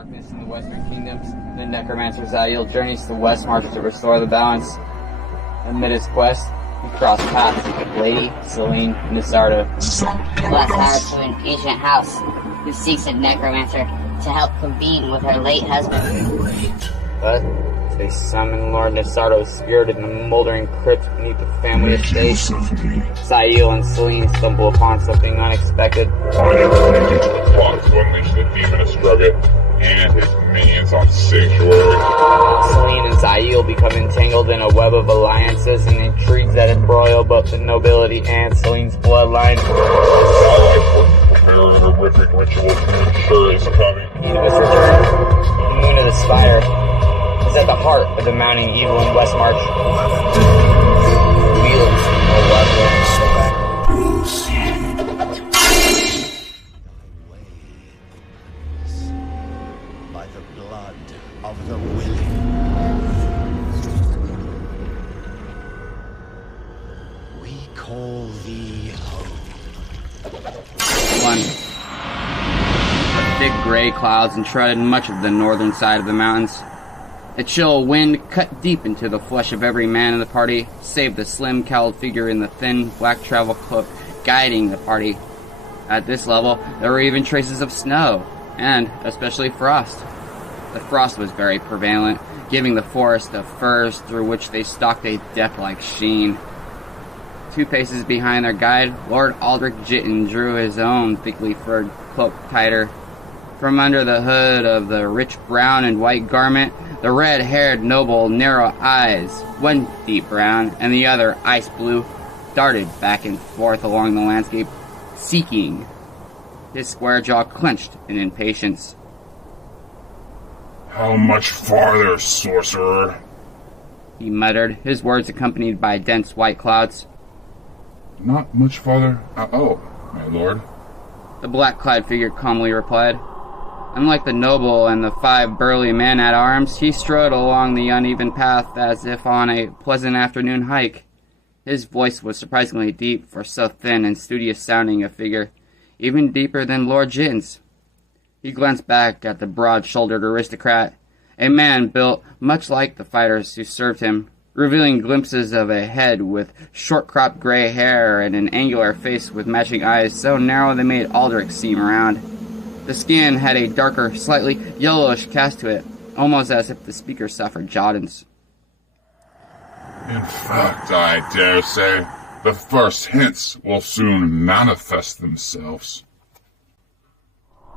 darkness in the Western Kingdoms, the necromancer Zael journeys to Westmarch to restore the balance. Amid his quest, he crossed paths with Lady Selene Nisardo. Last hired to an ancient house who seeks a necromancer to help convene with her late husband. But they summon Lord Nisardo's spirit in the moldering crypt beneath the family estate. Zael and Selene stumble upon something unexpected. I never knew the plot to unleash the demon Astrugot and his minions on Sanctuary. Selene and Zael become entangled in a web of alliances and intrigues that embroil both the nobility and Selene's bloodline. Prepare a horrific ritual to ensure his coming. Enos return. The moon of the spire is at the heart of the mounting evil in Westmarch. Wields no weapons. By the blood of the willing. We call thee home. 1. The thick gray clouds enshrouded much of the northern side of the mountains. A chill wind cut deep into the flesh of every man in the party, save the slim, cowled figure in the thin, black travel cloak guiding the party. At this level, there were even traces of snow, and especially frost. The frost was very prevalent, giving the forest of firs through which they stalked a death-like sheen. 2 paces behind their guide, Lord Aldrich Jitten drew his own thickly furred cloak tighter. From under the hood of the rich brown and white garment, the red-haired noble narrow eyes, one deep brown and the other ice blue, darted back and forth along the landscape, seeking. His square jaw clenched in impatience. How much farther, sorcerer? He muttered, his words accompanied by dense white clouds. Not much farther at all, my lord. The black-clad figure calmly replied. Unlike the noble and the 5 burly men-at-arms, he strode along the uneven path as if on a pleasant afternoon hike. His voice was surprisingly deep for so thin and studious-sounding a figure, even deeper than Lord Jitten's. He glanced back at the broad-shouldered aristocrat, a man built much like the fighters who served him, revealing glimpses of a head with short-cropped gray hair and an angular face with matching eyes so narrow they made Aldrich seem round. The skin had a darker, slightly yellowish cast to it, almost as if the speaker suffered jaundice. In fact, I dare say, the first hints will soon manifest themselves.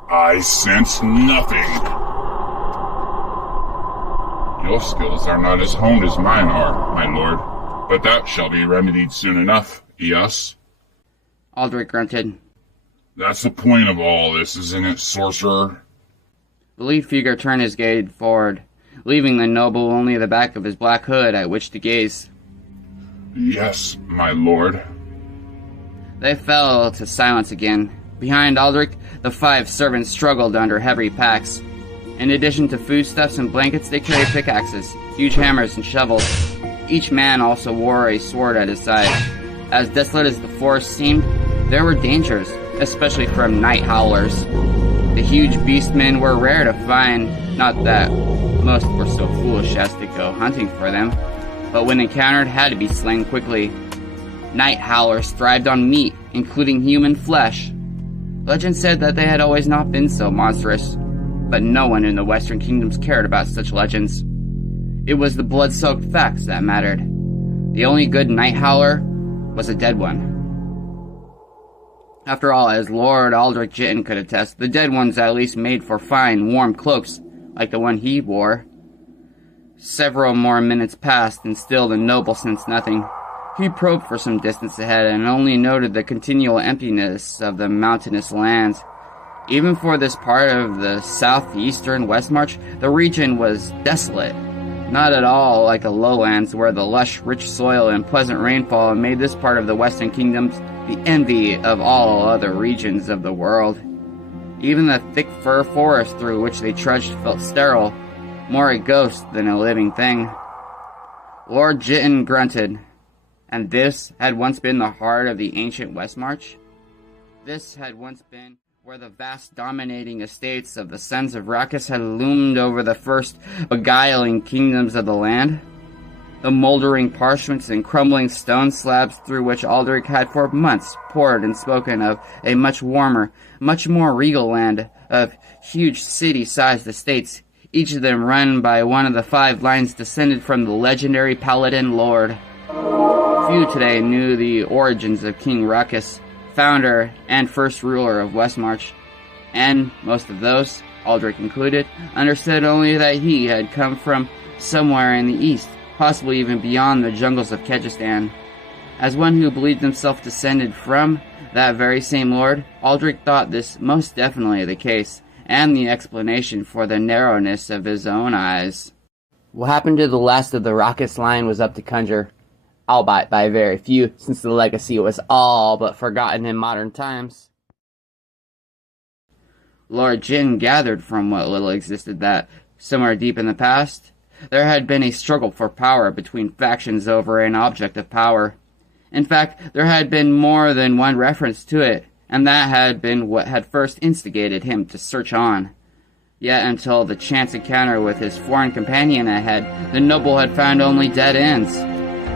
I sense nothing. Your skills are not as honed as mine are, my lord, but that shall be remedied soon enough, yes? Aldrich grunted. That's the point of all this, isn't it, sorcerer? The lead figure turned his gaze forward, leaving the noble only the back of his black hood at which to gaze. Yes, my lord. They fell to silence again. Behind Aldrich, the 5 servants struggled under heavy packs. In addition to foodstuffs and blankets, they carried pickaxes, huge hammers, and shovels. Each man also wore a sword at his side. As desolate as the forest seemed, there were dangers, especially from night howlers. The huge beastmen were rare to find, not that most were so foolish as to go hunting for them, but when encountered had to be slain quickly. Night howlers thrived on meat, including human flesh. Legend said that they had always not been so monstrous, but no one in the Western Kingdoms cared about such legends. It was the blood-soaked facts that mattered. The only good night howler was a dead one. After all, as Lord Aldrich Jitten could attest, the dead ones at least made for fine, warm cloaks, like the one he wore. Several more minutes passed, and still the noble sensed nothing. He probed for some distance ahead, and only noted the continual emptiness of the mountainous lands. Even for this part of the southeastern Westmarch, the region was desolate. Not at all like the lowlands, where the lush, rich soil and pleasant rainfall made this part of the Western Kingdoms the envy of all other regions of the world. Even the thick fir forest through which they trudged felt sterile, more a ghost than a living thing. Lord Jitten grunted. And this had once been the heart of the ancient Westmarch? This had once been where the vast dominating estates of the Sons of Rakkus had loomed over the first beguiling kingdoms of the land. The moldering parchments and crumbling stone slabs through which Aldrich had for months poured and spoken of a much warmer, much more regal land of huge city-sized estates, each of them run by one of the 5 lines descended from the legendary Paladin Lord. Few today knew the origins of King Rakkus, founder and first ruler of Westmarch, and most of those, Aldrich included, understood only that he had come from somewhere in the east, possibly even beyond the jungles of Kehjistan. As one who believed himself descended from that very same lord, Aldrich thought this most definitely the case, and the explanation for the narrowness of his own eyes. What happened to the last of the Rakkus line was up to conjure, albeit by very few, since the legacy was all but forgotten in modern times. Lord Jin gathered from what little existed that, somewhere deep in the past, there had been a struggle for power between factions over an object of power. In fact, there had been more than one reference to it, and that had been what had first instigated him to search on. Yet until the chance encounter with his foreign companion ahead, the noble had found only dead ends.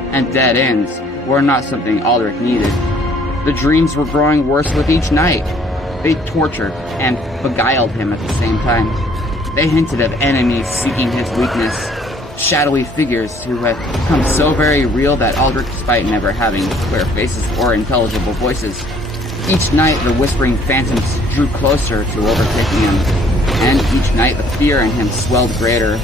And dead ends were not something Aldrich needed. The dreams were growing worse with each night. They tortured and beguiled him at the same time. They hinted of enemies seeking his weakness, shadowy figures who had become so very real that Aldrich, despite never having clear faces or intelligible voices, each night the whispering phantoms drew closer to overtaking him, and each night the fear in him swelled greater.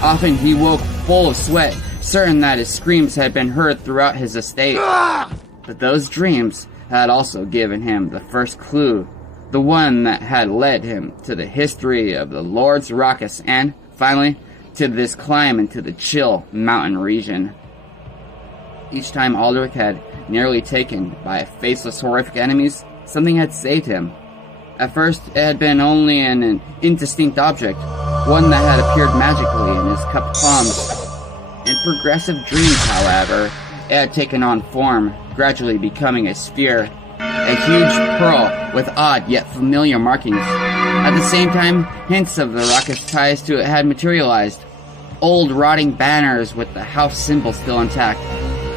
Often he woke full of sweat, certain that his screams had been heard throughout his estate. But those dreams had also given him the first clue, the one that had led him to the history of the Lords Rakkus and, finally, to this climb into the chill mountain region. Each time Aldrich had nearly taken by faceless horrific enemies, something had saved him. At first, it had been only an indistinct object, one that had appeared magically in his cupped palms. In progressive dreams, however, it had taken on form, gradually becoming a sphere, a huge pearl with odd yet familiar markings. At the same time, hints of the Rakkus ties to it had materialized. Old rotting banners with the house symbol still intact.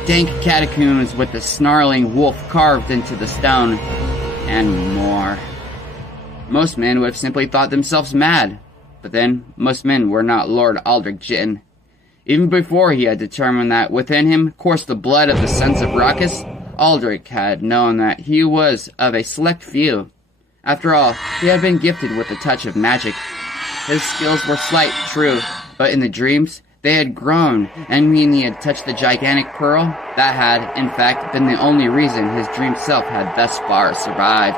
Dank catacombs with the snarling wolf carved into the stone. And more. Most men would have simply thought themselves mad. But then, most men were not Lord Aldrich Jin. Even before he had determined that within him coursed the blood of the Sons of Rakkus, Aldrich had known that he was of a select few. After all, he had been gifted with a touch of magic. His skills were slight, true, but in the dreams, they had grown, and when he had touched the gigantic pearl, that had, in fact, been the only reason his dream self had thus far survived.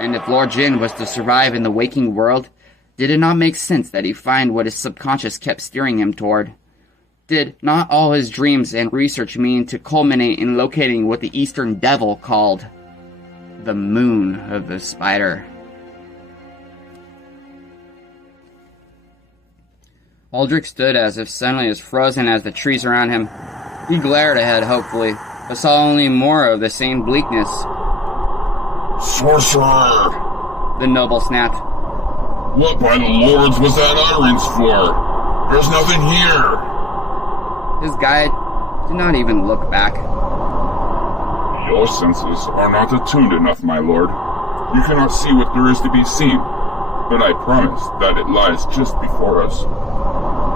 And if Lord Jin was to survive in the waking world, did it not make sense that he find what his subconscious kept steering him toward? Did not all his dreams and research mean to culminate in locating what the Eastern Devil called the Moon of the Spider? Aldrich stood as if suddenly as frozen as the trees around him. He glared ahead hopefully, but saw only more of the same bleakness. Sorcerer! The noble snapped. What by the lords was that utterance for? There's nothing here! His guide did not even look back. Your senses are not attuned enough, my lord. You cannot see what there is to be seen, but I promise that it lies just before us.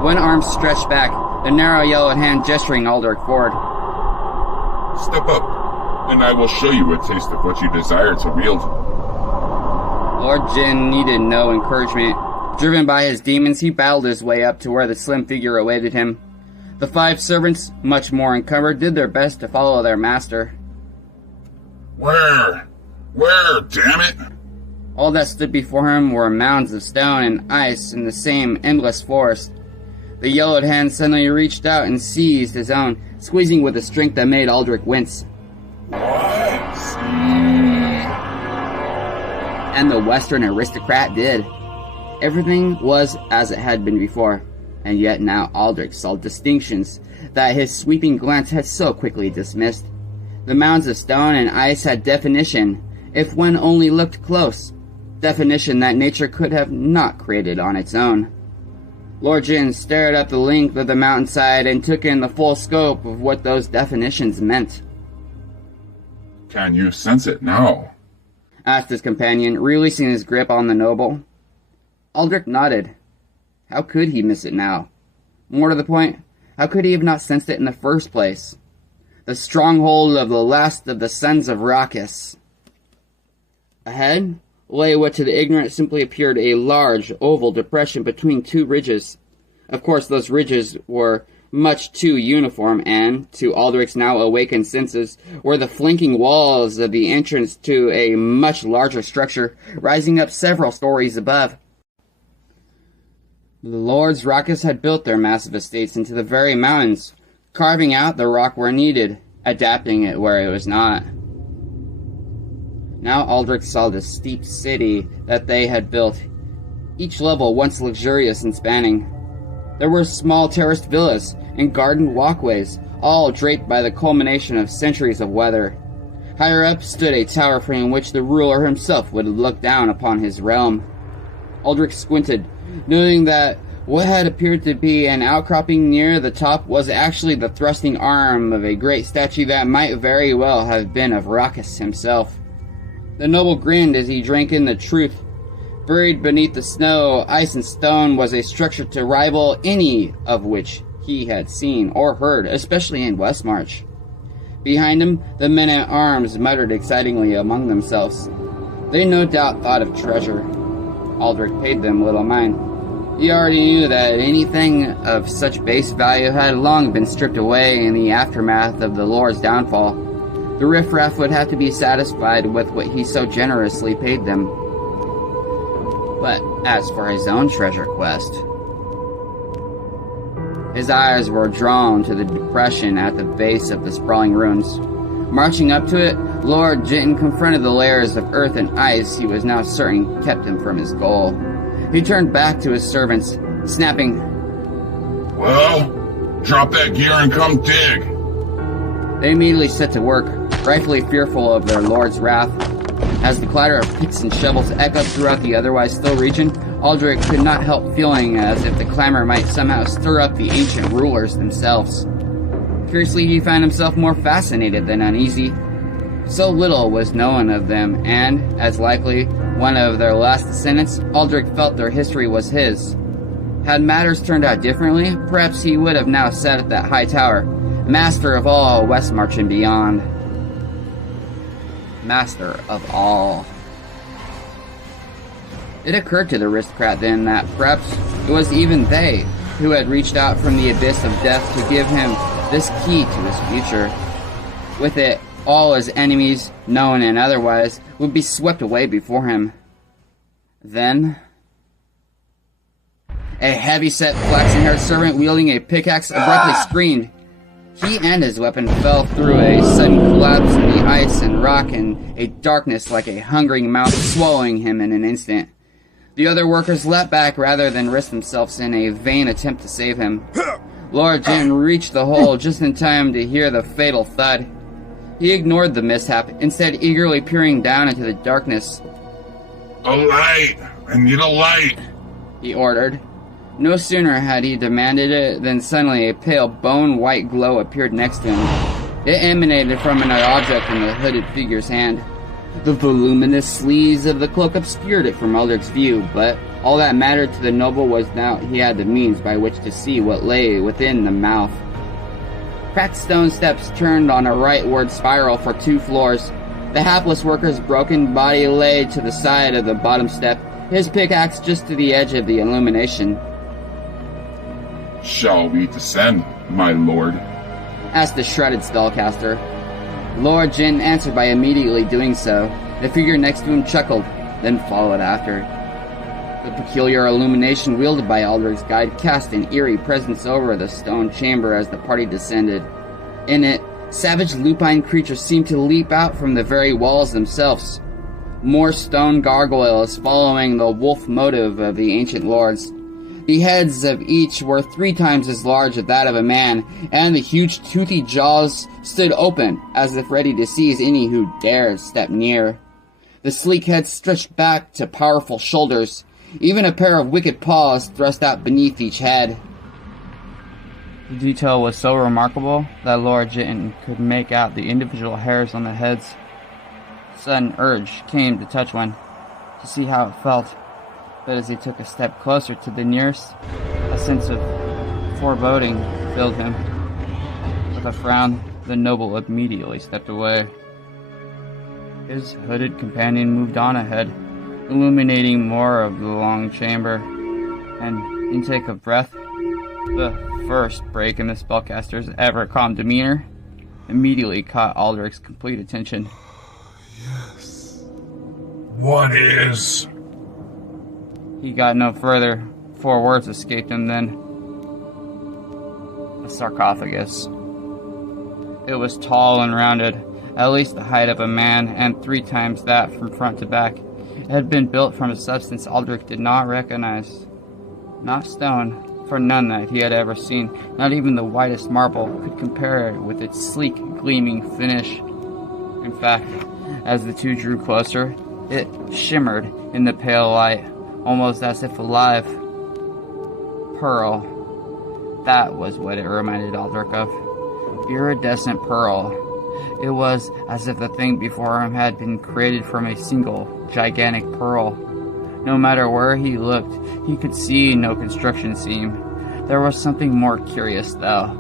One arm stretched back, the narrow yellowed hand gesturing Aldrich forward. Step up, and I will show you a taste of what you desire to wield. Lord Jin needed no encouragement. Driven by his demons, he battled his way up to where the slim figure awaited him. The 5 servants, much more encumbered, did their best to follow their master. Where? Where, damn it? All that stood before him were mounds of stone and ice in the same endless forest. The yellowed hand suddenly reached out and seized his own, squeezing with a strength that made Aldrich wince. And the Western aristocrat did. Everything was as it had been before, and yet now Aldrich saw distinctions that his sweeping glance had so quickly dismissed. The mounds of stone and ice had definition, if one only looked close, definition that nature could have not created on its own. Lord Jin stared up the length of the mountainside and took in the full scope of what those definitions meant. Can you sense it now? Asked his companion, releasing his grip on the noble. Aldrich nodded. How could he miss it now? More to the point, how could he have not sensed it in the first place? The stronghold of the last of the sons of Rakkus. Ahead lay what to the ignorant simply appeared a large, oval depression between two ridges. Of course, those ridges were much too uniform and, to Aldrich's now awakened senses, were the flanking walls of the entrance to a much larger structure, rising up several stories above. The Lords Rakkus had built their massive estates into the very mountains, carving out the rock where needed, adapting it where it was not. Now Aldrich saw the steep city that they had built, each level once luxurious and spanning. There were small terraced villas and garden walkways, all draped by the culmination of centuries of weather. Higher up stood a tower from which the ruler himself would look down upon his realm. Aldrich squinted, noting that what had appeared to be an outcropping near the top was actually the thrusting arm of a great statue that might very well have been of Rakkus himself. The noble grinned as he drank in the truth. Buried beneath the snow, ice, and stone was a structure to rival any of which he had seen or heard, especially in Westmarch. Behind him, the men-at-arms muttered excitingly among themselves. They no doubt thought of treasure. Aldrich paid them little mind. He already knew that anything of such base value had long been stripped away in the aftermath of the Lord's downfall. The riffraff would have to be satisfied with what he so generously paid them. But as for his own treasure quest, his eyes were drawn to the depression at the base of the sprawling ruins. Marching up to it, Lord Jin confronted the layers of earth and ice he was now certain kept him from his goal. He turned back to his servants, snapping, Well, drop that gear and come dig. They immediately set to work, rightfully fearful of their lord's wrath. As the clatter of picks and shovels echoed throughout the otherwise still region, Aldrich could not help feeling as if the clamor might somehow stir up the ancient rulers themselves. Curiously, he found himself more fascinated than uneasy. So little was known of them, and, as likely one of their last descendants, Aldrich felt their history was his. Had matters turned out differently, perhaps he would have now sat at that high tower, master of all Westmarch and beyond. Master of all. It occurred to the aristocrat then that perhaps it was even they who had reached out from the abyss of death to give him this key to his future. With it, all his enemies, known and otherwise, would be swept away before him. Then, a heavy-set, flaxen-haired servant wielding a pickaxe abruptly screamed. He and his weapon fell through a sudden collapse in the ice and rock, and a darkness like a hungering mouth swallowing him in an instant. The other workers leapt back rather than risk themselves in a vain attempt to save him. Lord Jin reached the hole just in time to hear the fatal thud. He ignored the mishap, instead eagerly peering down into the darkness. A light! I need a light! He ordered. No sooner had he demanded it than suddenly a pale bone-white glow appeared next to him. It emanated from an object in the hooded figure's hand. The voluminous sleeves of the cloak obscured it from Aldrich's view, but all that mattered to the noble was now he had the means by which to see what lay within the mouth. Cracked stone steps turned on a rightward spiral for 2 floors. The hapless worker's broken body lay to the side of the bottom step, his pickaxe just to the edge of the illumination. Shall we descend, my lord? Asked the shredded spellcaster. Lord Jin answered by immediately doing so. The figure next to him chuckled, then followed after. The peculiar illumination wielded by Aldrich's guide cast an eerie presence over the stone chamber as the party descended. In it, savage lupine creatures seemed to leap out from the very walls themselves. More stone gargoyles following the wolf motive of the ancient lords. The heads of each were 3 times as large as that of a man, and the huge toothy jaws stood open, as if ready to seize any who dared step near. The sleek head stretched back to powerful shoulders, even a pair of wicked paws thrust out beneath each head. The detail was so remarkable that Lord Jitten could make out the individual hairs on the heads. A sudden urge came to touch one, to see how it felt, but as he took a step closer to the nearest, a sense of foreboding filled him. With a frown, the noble immediately stepped away. His hooded companion moved on ahead, illuminating more of the long chamber. An intake of breath, the first break in the spellcaster's ever calm demeanor, immediately caught Aldrich's complete attention. Yes. What is? He got no further. 4 words escaped him then. A sarcophagus. It was tall and rounded, at least the height of a man, and 3 times that from front to back. It had been built from a substance Aldrich did not recognize. Not stone, for none that he had ever seen, not even the whitest marble, could compare it with its sleek, gleaming finish. In fact, as the two drew closer, it shimmered in the pale light, almost as if alive. Pearl. That was what it reminded Aldrich of. Iridescent pearl. It was as if the thing before him had been created from a single, gigantic pearl. No matter where he looked, he could see no construction seam. There was something more curious, though.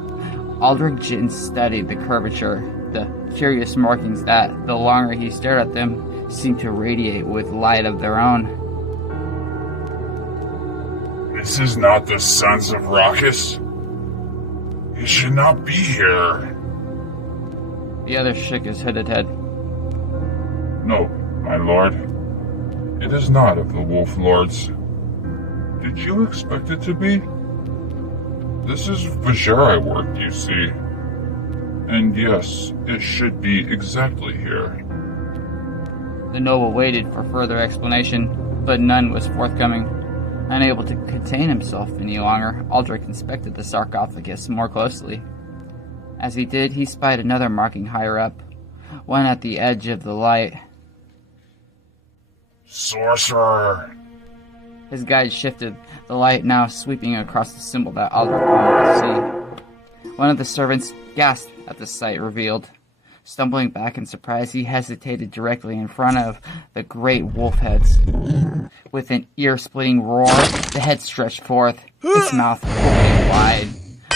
Aldrich Jitten studied the curvature, the curious markings that, the longer he stared at them, seemed to radiate with light of their own. This is not the sons of Rachis. He should not be here. The other shook his hooded head. No, my lord. It is not of the Wolf Lords. Did you expect it to be? This is Vajari work, you see. And yes, it should be exactly here. The noble waited for further explanation, but none was forthcoming. Unable to contain himself any longer, Aldrich inspected the sarcophagus more closely. As he did, he spied another marking higher up, one at the edge of the light. Sorcerer! His guide shifted, the light now sweeping across the symbol that Aldrich wanted to see. One of the servants gasped at the sight revealed. Stumbling back in surprise, he hesitated directly in front of the great wolf heads. With an ear-splitting roar, the head stretched forth, its mouth open wide.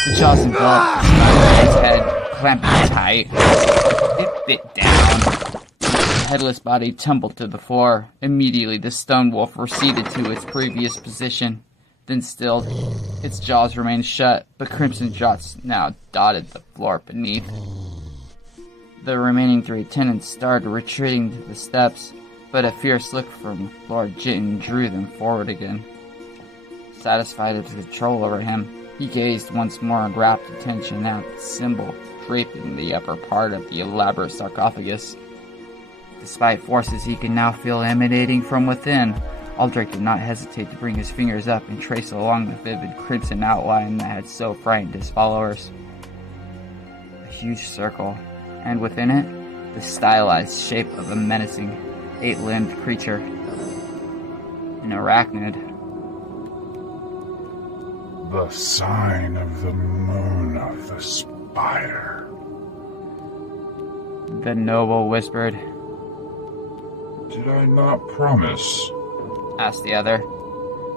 The jaws enveloped its head, clamping tight. It bit down. The headless body tumbled to the floor. Immediately, the stone wolf receded to its previous position, then stilled. Its jaws remained shut, but crimson dots now dotted the floor beneath. The remaining 3 attendants started retreating to the steps, but a fierce look from Lord Jitten drew them forward again. Satisfied of his control over him, he gazed once more in rapt attention at the symbol draping the upper part of the elaborate sarcophagus. Despite forces he could now feel emanating from within, Aldrich did not hesitate to bring his fingers up and trace along the vivid crimson outline that had so frightened his followers. A huge circle, and within it, the stylized shape of a menacing, 8-limbed creature. An arachnid. The sign of the moon of the spider. The noble whispered. Did I not promise? Asked the other.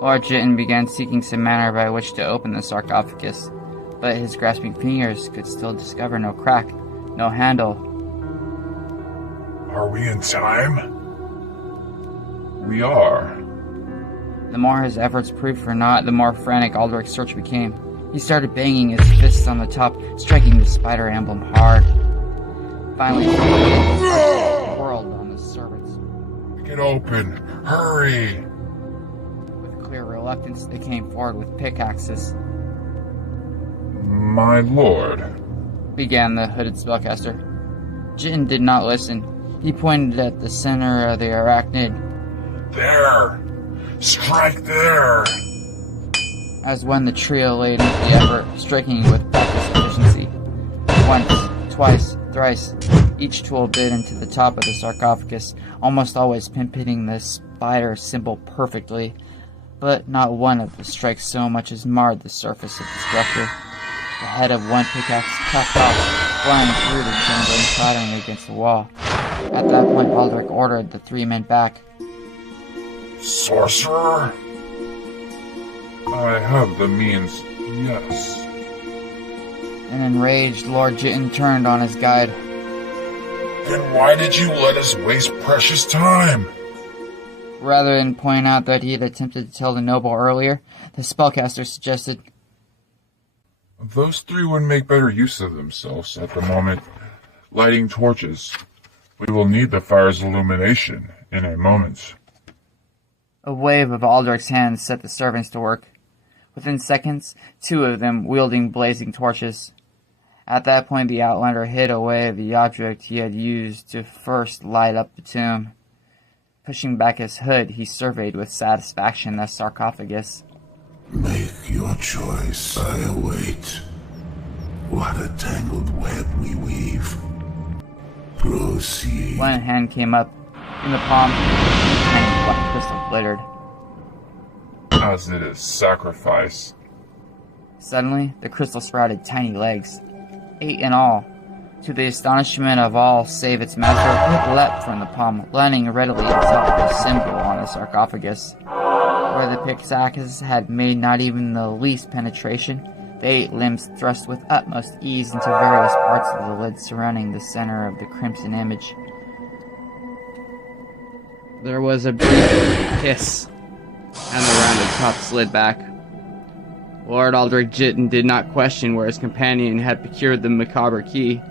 Lord Jitten began seeking some manner by which to open the sarcophagus, but his grasping fingers could still discover no crack, no handle. Are we in time? We are. The more his efforts proved for naught, the more frantic Aldrich's search became. He started banging his fists on the top, striking the spider emblem hard. Finally, he whirled on the servants. Get open! Hurry! With clear reluctance, they came forward with pickaxes. My lord, began the hooded spellcaster. Jitten did not listen. He pointed at the center of the arachnid. There! Strike there! As when the trio laid into the effort, striking with practiced efficiency. Once, twice, thrice, each tool bit into the top of the sarcophagus, almost always pinpointing the spider symbol perfectly, but not one of the strikes so much as marred the surface of the structure. The head of one pickaxe cracked off, flying through the chamber and clattering against the wall. At that point, Aldrich ordered the 3 men back. Sorcerer? I have the means, yes. An enraged Lord Jitten turned on his guide. Then why did you let us waste precious time? Rather than point out that he had attempted to tell the noble earlier, the spellcaster suggested, Those 3 would make better use of themselves at the moment, lighting torches. We will need the fire's illumination in a moment. A wave of Aldrich's hands set the servants to work. Within seconds, 2 of them wielding blazing torches. At that point, the outlander hid away the object he had used to first light up the tomb. Pushing back his hood, he surveyed with satisfaction the sarcophagus. Make your choice. I await. What a tangled web we weave. Proceed. One hand came up. In the palm, a tiny black crystal glittered. As it is sacrifice. Suddenly, the crystal sprouted tiny legs, 8 in all. To the astonishment of all save its master, it leapt from the palm, landing readily atop the symbol on the sarcophagus. Where the pickaxes had made not even the least penetration, the 8 limbs thrust with utmost ease into various parts of the lid surrounding the center of the crimson image. There was a brief hiss, and the rounded top slid back. Lord Aldrich Jitten did not question where his companion had procured the macabre key.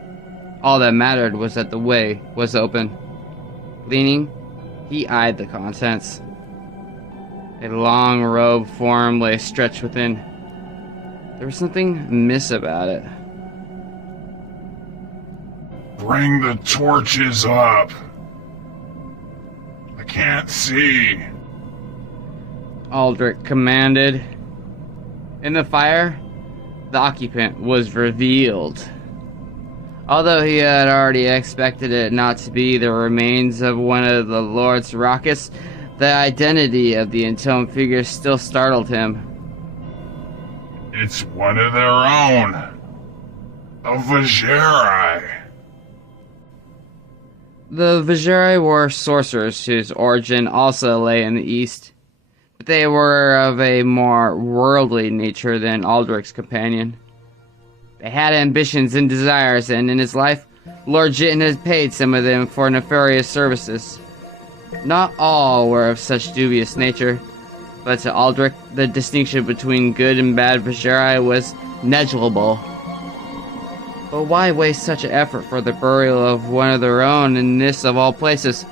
All that mattered was that the way was open. Leaning, he eyed the contents. A long robed form lay stretched within. There was something amiss about it. Bring the torches up. I can't see. Aldrich commanded. In the fire, the occupant was revealed. Although he had already expected it not to be the remains of one of the Lord's Rockets, the identity of the entombed figure still startled him. It's one of their own. A Vajeri. The Vajeri were sorcerers whose origin also lay in the east, but they were of a more worldly nature than Aldrich's companion. They had ambitions and desires, and in his life, Lord Jitten had paid some of them for nefarious services. Not all were of such dubious nature, but to Aldrich, the distinction between good and bad Vajeri was negligible. But why waste such an effort for the burial of one of their own in this of all places?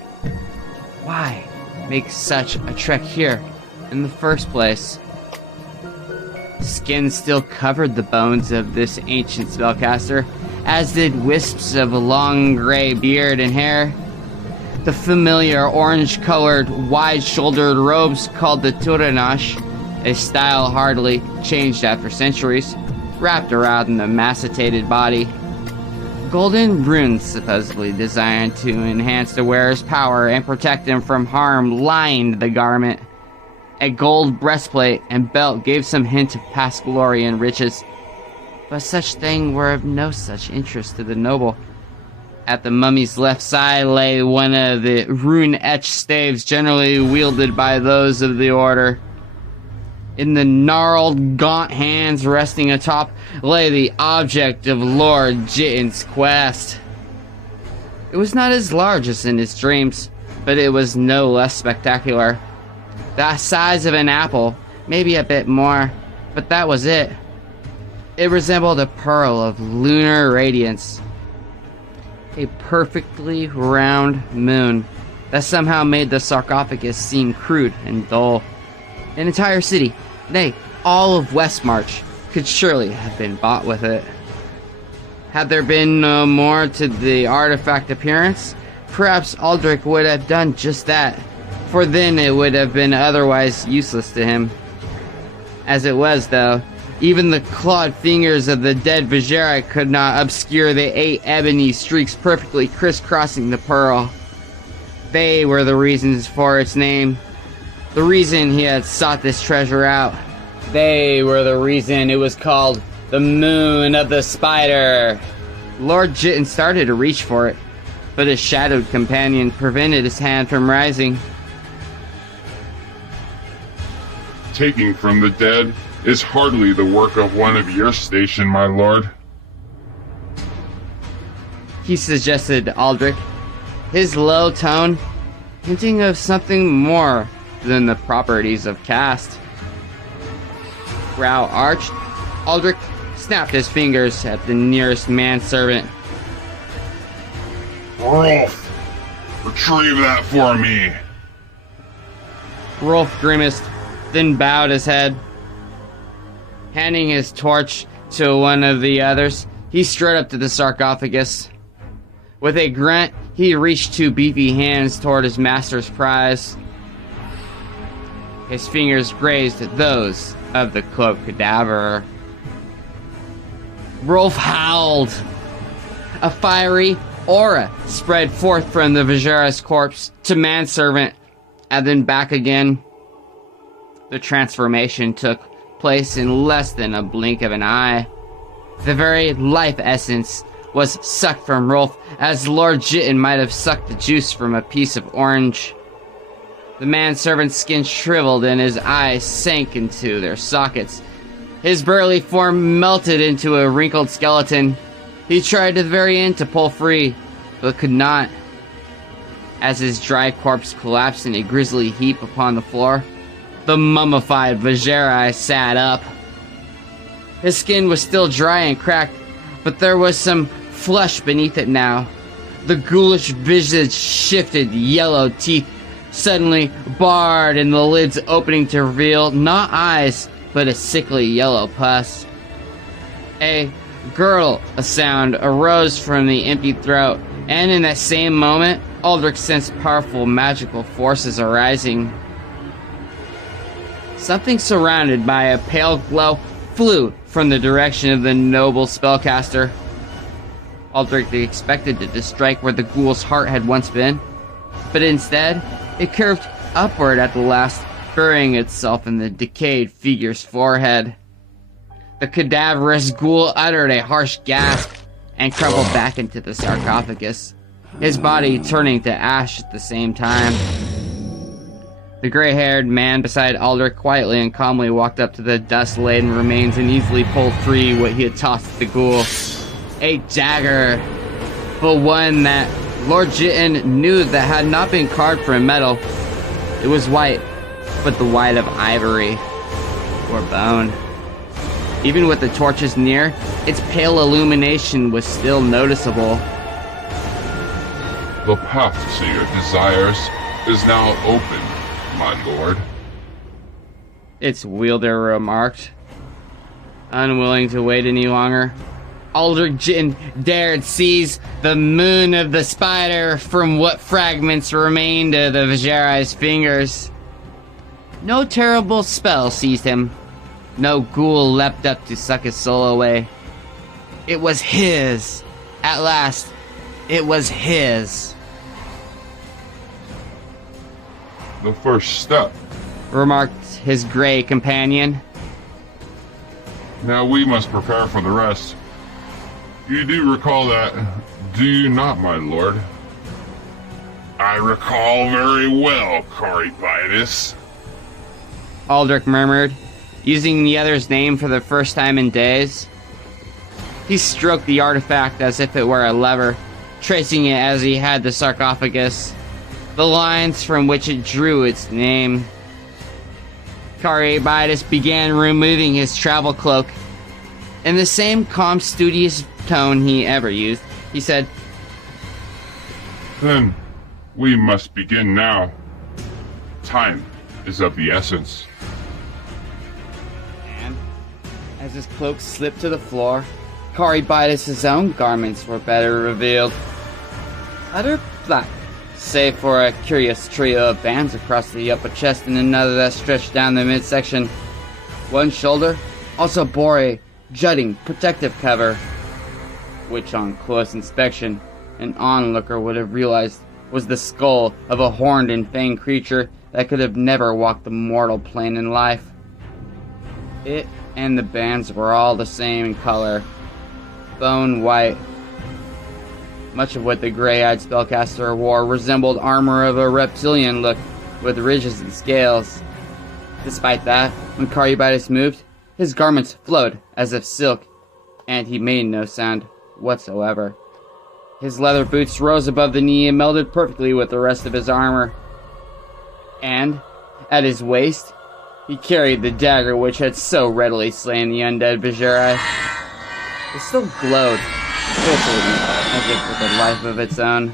Why make such a trek here in the first place? Skin still covered the bones of this ancient spellcaster, as did wisps of long gray beard and hair. The familiar orange-colored, wide-shouldered robes called the Turanash, a style hardly changed after centuries, wrapped around the macerated body. Golden runes supposedly designed to enhance the wearer's power and protect him from harm lined the garment. A gold breastplate and belt gave some hint of past glory and riches, but such things were of no such interest to the noble. At the mummy's left side lay one of the rune-etched staves generally wielded by those of the order. In the gnarled, gaunt hands resting atop lay the object of Lord Jitten's quest. It was not as large as in his dreams, but it was no less spectacular. The size of an apple, maybe a bit more, but that was it. It resembled a pearl of lunar radiance. A perfectly round moon that somehow made the sarcophagus seem crude and dull. An entire city, nay, all of Westmarch, could surely have been bought with it. Had there been no more to the artifact appearance, perhaps Aldrich would have done just that, for then it would have been otherwise useless to him. As it was, though, Even the clawed fingers of the dead Vajera could not obscure the 8 ebony streaks perfectly crisscrossing the pearl. They were the reasons for its name. The reason he had sought this treasure out. They were the reason it was called the Moon of the Spider. Lord Jitten started to reach for it, but his shadowed companion prevented his hand from rising. Taking from the dead is hardly the work of one of your station, my lord. He suggested to Aldrich, his low tone hinting of something more than the properties of caste. Brow arched, Aldrich snapped his fingers at the nearest manservant. Rolf, retrieve that for me. Rolf grimaced, then bowed his head. Handing his torch to one of the others, he strode up to the sarcophagus. With a grunt, he reached 2 beefy hands toward his master's prize. His fingers grazed those of the cloaked cadaver. Rolf howled. A fiery aura spread forth from the Vajera's corpse to manservant, and then back again. The transformation took place in less than a blink of an eye. The very life essence was sucked from Rolf, as Lord Jitten might have sucked the juice from a piece of orange. The manservant's skin shriveled and his eyes sank into their sockets. His burly form melted into a wrinkled skeleton. He tried to the very end to pull free, but could not. As his dry corpse collapsed in a grisly heap upon the floor, the mummified Vajera sat up. His skin was still dry and cracked, but there was some flesh beneath it now. The ghoulish visage shifted, yellow teeth suddenly barred and the lids opening to reveal not eyes, but a sickly yellow pus. A sound arose from the empty throat, and in that same moment, Aldrich sensed powerful magical forces arising. Something surrounded by a pale glow flew from the direction of the noble spellcaster. Aldrich expected it to strike where the ghoul's heart had once been, but instead, it curved upward at the last, burying itself in the decayed figure's forehead. The cadaverous ghoul uttered a harsh gasp and crumpled back into the sarcophagus, his body turning to ash at the same time. The gray-haired man beside Aldrich quietly and calmly walked up to the dust-laden remains and easily pulled free what he had tossed at the ghoul. A dagger, but one that Lord Jitten knew that had not been carved from metal. It was white, but the white of ivory or bone. Even with the torches near, its pale illumination was still noticeable. The path to your desires is now open, my lord. Its wielder remarked. Unwilling to wait any longer, Aldrich Jitten dared seize the Moon of the Spider from what fragments remained of the Vajera's fingers. No terrible spell seized him. No ghoul leapt up to suck his soul away. It was his. At last, it was his. The first step, remarked his gray companion. Now we must prepare for the rest. You do recall that, do you not, my lord? I recall very well, Caribitis. Aldrich murmured, using the other's name for the first time in days. He stroked the artifact as if it were a lever, tracing it as he had the sarcophagus, the lines from which it drew its name. Caribitis began removing his travel cloak. In the same calm, studious tone he ever used, he said, Then, we must begin now. Time is of the essence. And, as his cloak slipped to the floor, Caribitis' own garments were better revealed. Utter black, save for a curious trio of bands across the upper chest and another that stretched down the midsection. One shoulder also bore a jutting protective cover, which on close inspection an onlooker would have realized was the skull of a horned and fanged creature that could have never walked the mortal plane in life. It and the bands were all the same in color, bone white. Much of what the gray-eyed spellcaster wore resembled armor of a reptilian look, with ridges and scales. Despite that, when Carybidas moved, his garments flowed as if silk, and he made no sound whatsoever. His leather boots rose above the knee and melded perfectly with the rest of his armor. And, at his waist, he carried the dagger which had so readily slain the undead Vajeri. It still glowed, filtily, as if with a life of its own.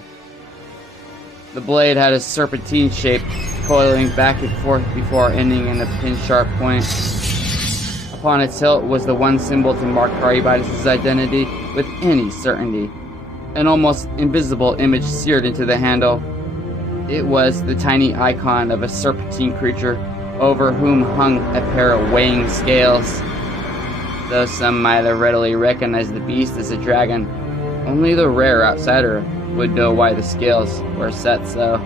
The blade had a serpentine shape, coiling back and forth before ending in a pin-sharp point. Upon its hilt was the one symbol to mark Carybidas' identity with any certainty. An almost invisible image seared into the handle. It was the tiny icon of a serpentine creature over whom hung a pair of weighing scales. Though some might have readily recognized the beast as a dragon, only the rare outsider would know why the scales were set so.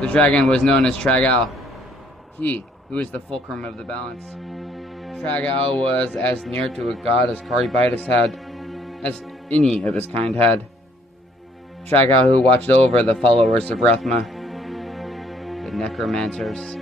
The dragon was known as Tragao, he who is the fulcrum of the balance. Tragao was as near to a god as Carybidas had, as any of his kind had. Tragao who watched over the followers of Rathma, the necromancers.